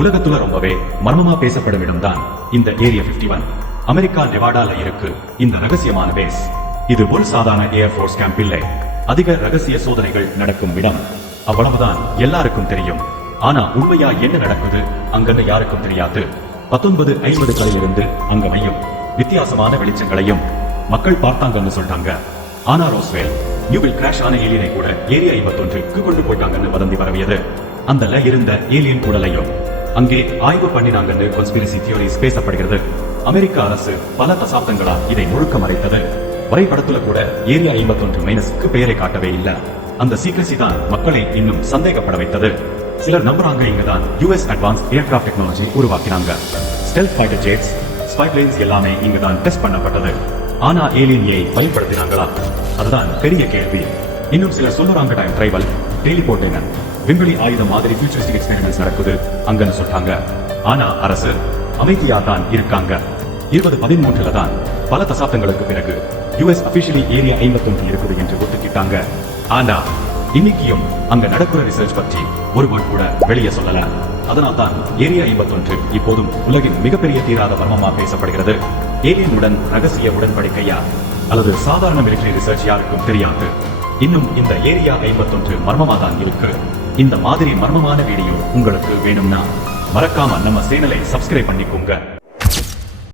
உலகத்துல ரொம்பவே மர்மமா பேசப்படும் இடம்தான் இந்த ஏரியா 51. அமெரிக்கா நெவாடால இருக்கு இந்த ரகசியமான பேஸ். இது ஒரு சாதாரண ஏர்ஃபோர்ஸ் கேம்ப் இல்லை, அதிக ரகசிய சோதனைகள் நடக்கும் இடம். அவ்வளவுதான் எல்லாருக்கும் தெரியும். ஆனா உண்மையா என்ன நடக்குது அங்கன்னு யாருக்கும் தெரியாது. 1950களில் இருந்து அங்க மையும் வித்தியாசமான வெளிச்சங்களையும் மக்கள் பார்த்தாங்கன்னு சொல்றாங்க. ஆனா ரோஸ்வெல் நியூவில் கிராஷ் ஆன ஏலியனை கூட ஏரியா 51க்கு கொண்டு போயிட்டாங்கன்னு வதந்தி பரவியது. அந்த இருந்த ஏலியன் உடலையும் அங்கே ஆய்வு பண்ணினாங்கன்னு கான்ஸ்பிரசி தியோரிஸ் பேசப்படுகிறது. அமெரிக்க அரசு பல தசாப்தங்களா இதை முழுக்க மறைத்தது. வரைபடத்துல கூட ஏரியா 51 மைனஸ்க்கு பெயரை காட்டவே இல்ல. அந்த சீக்ரெசி தான் மக்களை இன்னும் சந்தேகப்பட வைத்தது. சிலர் நம்புறாங்க இங்கதான் யுஎஸ் அட்வான்ஸ் ஏர்கிராஃப்ட் டெக்னாலஜி உருவாக்கினாங்க. Stealth fighter jets, spy planes எல்லாமே இங்கதான் டெஸ்ட் பண்ணப்பட்டது. ஆனா ஏலியன் வெளிப்படுத்தினாங்களா? அதுதான் பெரிய கேள்வி. இன்னும் சிலர் சொல்லுறாங்க டைம் டிரைவல், டெலிபோர்ட்டிங், விண்வெளி ஆயுதம் மாதிரி ஃபியூச்சரிஸ்டிக் எக்ஸ்பெரிமெண்ட்ஸ் நடக்குது அங்கன்னு சொல்றாங்க. ஆனா அரசு அமைதியா தான் இருக்காங்க. 2013 தான் பல தசாப்தங்களுக்கு பிறகு யுஎஸ் அபிஷியலி ஏரியா 51 இருக்குது என்று ஒத்துக்கிட்டாங்க. ஆனா இன்னைக்கும் அங்க நடக்கிற ரிசர்ச் பற்றி ஒருவர் கூட வெளியே சொல்லல. அதனால்தான் ஏரியா 51 இப்போதும் உலகின் மிகப்பெரிய தீராத மர்மமா பேசப்படுகிறது. ஏலியனுடன் ரகசிய உடன்படிக்கையா அல்லது சாதாரண மிலிட்டரி ரிசர்ச் யாருக்கும் தெரியாது. இன்னும் இந்த ஏரியா 51 மர்மமா தான் இருக்கு. இந்த மாதிரி மர்மமான வீடியோ உங்களுக்கு வேணும்னா மறக்காம நம்ம சேனலை சப்ஸ்கிரைப் பண்ணிக்கோங்க.